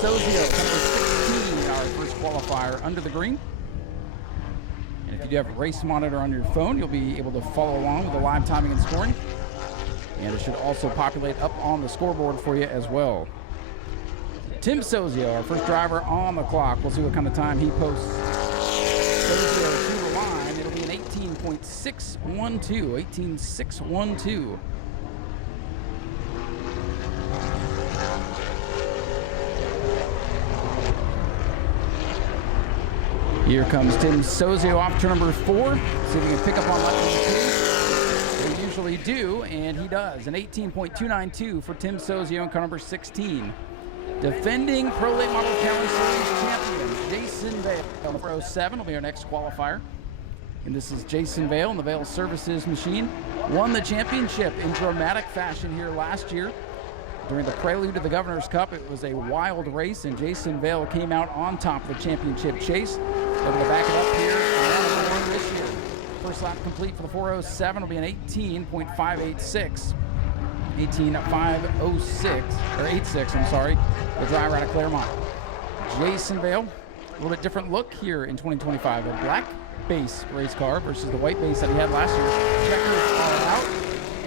Sozio, number 16, our first qualifier under the green. And if you do have a race monitor on your phone, you'll be able to follow along with the live timing and scoring. And it should also populate up on the scoreboard for you as well. Tim Sozio, our first driver on the clock. We'll see what kind of time he posts. Sozio to the line. It'll be an 18.612. 18.612. Here comes Tim Sozio off turn number 4. See if he can pick up on lap number 2. They usually do, and he does. An 18.292 for Tim Sozio in car number 16. Defending Pro Late Model Challenge Series champion, Jason Vale. On the 407 will be our next qualifier. And this is Jason Vale in the Vale Services machine. Won the championship in dramatic fashion here last year. During the prelude to the Governor's Cup, it was a wild race, and Jason Vale came out on top of the championship chase. Able to back it up here and won this year. First lap complete for the 407 will be an 18.586. 18.506, or 86, I'm sorry. The driver out of Claremont. Jason Vale, a little bit different look here in 2025. A black base race car versus the white base that he had last year. Checkers are out.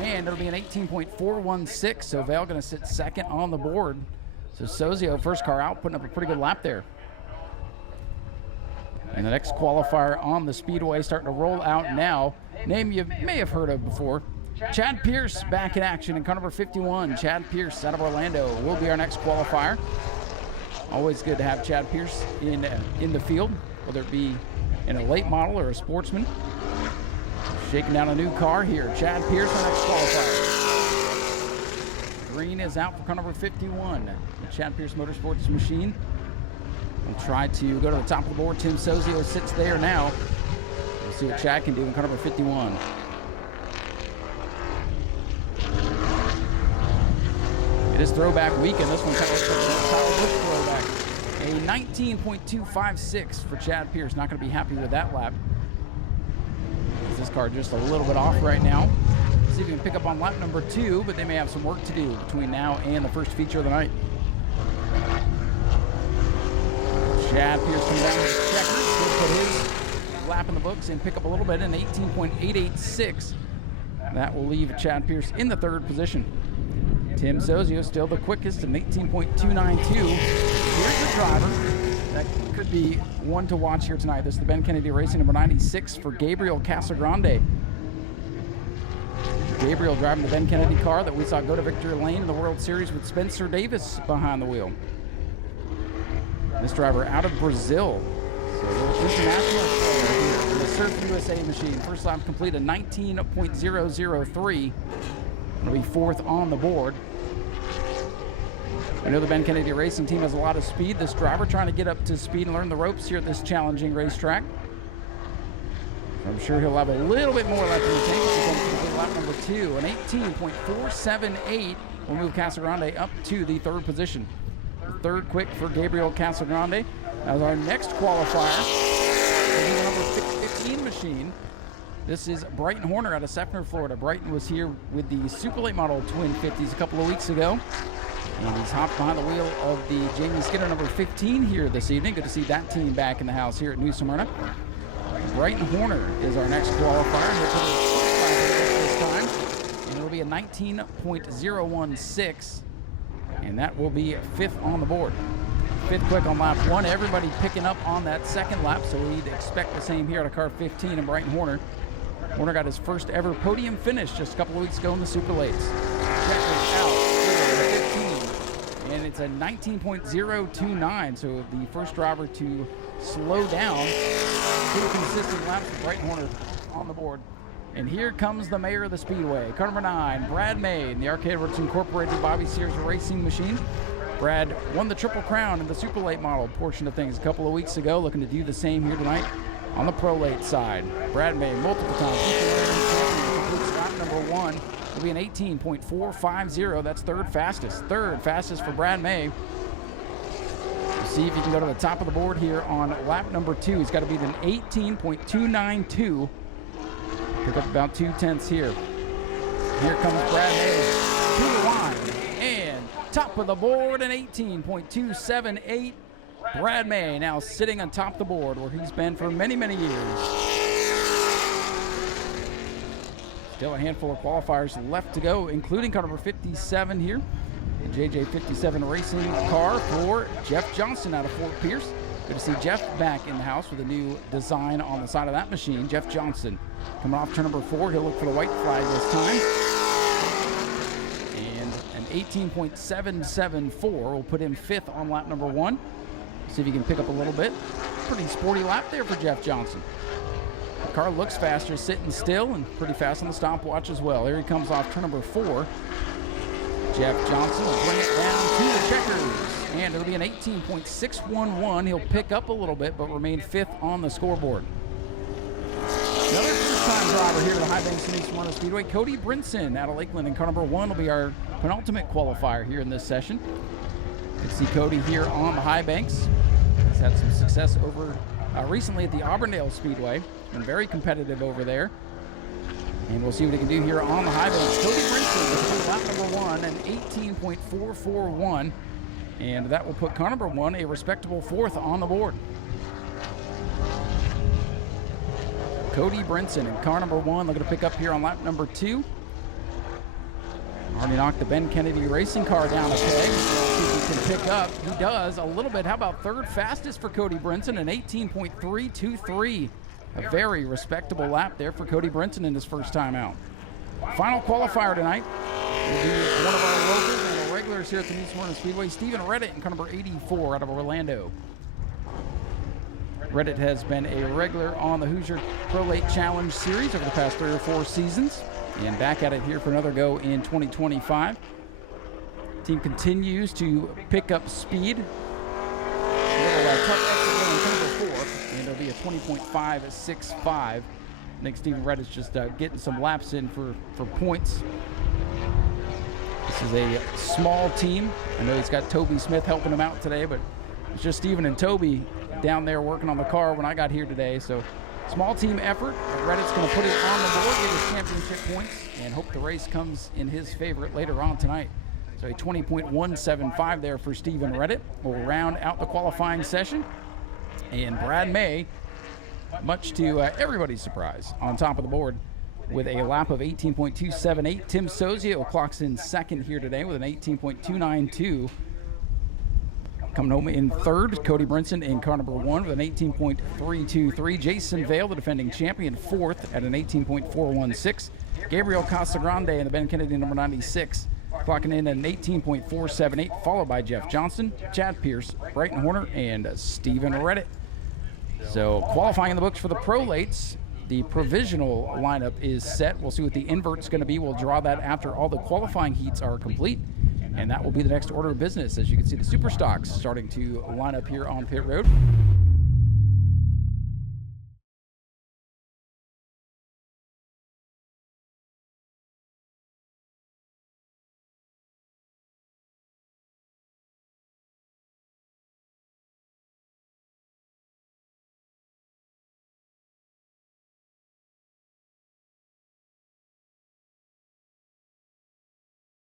And it'll be an 18.416, so Vale going to sit second on the board. So Sozio, first car out, putting up a pretty good lap there. And the next qualifier on the Speedway starting to roll out now. Name you may have heard of before. Chad Pierce back in action in car number 51. Chad Pierce out of Orlando will be our next qualifier. Always good to have Chad Pierce in the field, whether it be in a late model or a sportsman. Shaking down a new car here. Chad Pierce, our next qualifier. Green is out for car number 51. The Chad Pierce Motorsports machine will try to go to the top of the board. Tim Sozio sits there now. We'll see what Chad can do in car number 51. It is throwback weekend. This one kind of looks like a Kyle Busch throwback. A 19.256 for Chad Pierce. Not going to be happy with that lap. This car just a little bit off right now. See if we can pick up on lap number 2, but they may have some work to do between now and the first feature of the night. Chad Pierce coming down with the checkers. He'll put his lap in the books and pick up a little bit in 18.886. That will leave Chad Pierce in the third position. Tim Sozio still the quickest in 18.292. Here's the driver. That could be one to watch here tonight. This is the Ben Kennedy Racing number 96 for Gabriel Casagrande. Gabriel driving the Ben Kennedy car that we saw go to victory lane in the World Series with Spencer Davis behind the wheel. This driver out of Brazil. So a little international player here in the Surf USA machine. First lap complete at 19.003. It'll be fourth on the board. I know the Ben Kennedy Racing team has a lot of speed. This driver trying to get up to speed and learn the ropes here at this challenging racetrack. I'm sure he'll have a little bit more left in the tank. He's going to lap number 2. An 18.478 will move Casagrande up to the third position. Third quick for Gabriel Casagrande. As our next qualifier, the number 15 machine. This is Brighton Horner out of Seffner, Florida. Brighton was here with the Super Late Model Twin 50s a couple of weeks ago. And he's hopped behind the wheel of the Jamie Skinner number 15 here this evening. Good to see that team back in the house here at New Smyrna. Brighton Horner is our next qualifier. He'll put his first lap this time. And it'll be a 19.016. And that will be fifth on the board. Fifth quick on lap 1. Everybody picking up on that second lap, so we'd expect the same here at a car 15 in Brighton Horner. Horner got his first ever podium finish just a couple of weeks ago in the Super Lates. Checkers out. And it's a 19.029, so the first driver to slow down. 2 consistent laps with Brighton Horner on the board. And here comes the mayor of the Speedway, car number 9, Brad May, in the Arcade Works Incorporated Bobby Sears racing machine. Brad won the Triple Crown in the Super Late Model portion of things a couple of weeks ago, looking to do the same here tonight on the Pro Late side. Brad May, multiple times, completes lap number 1. It'll be an 18.450. That's third fastest. Third fastest for Brad May. We'll see if he can go to the top of the board here on lap number 2. He's got to beat an 18.292. Pick up about 2/10 here. Here comes Brad May to the line. And Top of the board, an 18.278. Brad May now sitting on top of the board where he's been for many, many years. Still a handful of qualifiers left to go, including car number 57 here. The JJ57 racing car for Jeff Johnson out of Fort Pierce. Good to see Jeff back in the house with a new design on the side of that machine. Jeff Johnson coming off turn number 4. He'll look for the white flag this time. And an 18.774 will put him 5th on lap number 1. See if he can pick up a little bit. Pretty sporty lap there for Jeff Johnson. The car looks faster sitting still and pretty fast on the stopwatch as well. Here he comes off turn number 4. Jeff Johnson will bring it down to the checkers. And it'll be an 18.611. He'll pick up a little bit, but remain 5th on the scoreboard. Another first-time driver here to the High Banks Smyrna Speedway, Cody Brinson out of Lakeland. And car number 1 will be our penultimate qualifier here in this session. Good to see Cody here on the High Banks. He's had some success over recently at the Auburndale Speedway. Been very competitive over there. And we'll see what he can do here on the High Banks. Cody Brinson with lap number 1, an 18.441. And that will put car number 1 a respectable 4th on the board. Cody Brinson and car number 1 looking to pick up here on lap number 2. Already knocked the Ben Kennedy racing car down a peg. See if he can pick up. He does a little bit. How about 3rd fastest for Cody Brinson, an 18.323. A very respectable lap there for Cody Brinson in his first time out. Final qualifier tonight will be one of our locals and our regulars here at the New Smyrna Speedway, Stephen Reddit in car number 84 out of Orlando. Reddit has been a regular on the Hoosier Pro Late Challenge Series over the past 3 or 4 seasons, and back at it here for another go in 2025. Team continues to pick up speed. Tough exit in turn number 4, and it'll be a 20.565. I think Stephen Reddit's just getting some laps in for points. This is a small team. I know he's got Toby Smith helping him out today, but it's just Stephen and Toby down there working on the car when I got here today. So small team effort. Reddit's going to put it on the board, get his championship points, and hope the race comes in his favorite later on tonight. So a 20.175 there for Stephen Reddit. We'll round out the qualifying session. And Brad May, much to everybody's surprise, on top of the board with a lap of 18.278. Tim Sozio clocks in 2nd here today with an 18.292. Coming home in 3rd, Cody Brinson in car number 1 with an 18.323. Jason Vale, the defending champion, 4th at an 18.416. Gabriel Casagrande in the Ben Kennedy number 96, clocking in at an 18.478, followed by Jeff Johnson, Chad Pierce, Brighton Horner, and Stephen Reddit. So qualifying in the books for the Pro Lates. The provisional lineup is set. We'll see what the invert's going to be. We'll draw that after all the qualifying heats are complete. And that will be the next order of business. As you can see, the super stocks starting to line up here on pit road.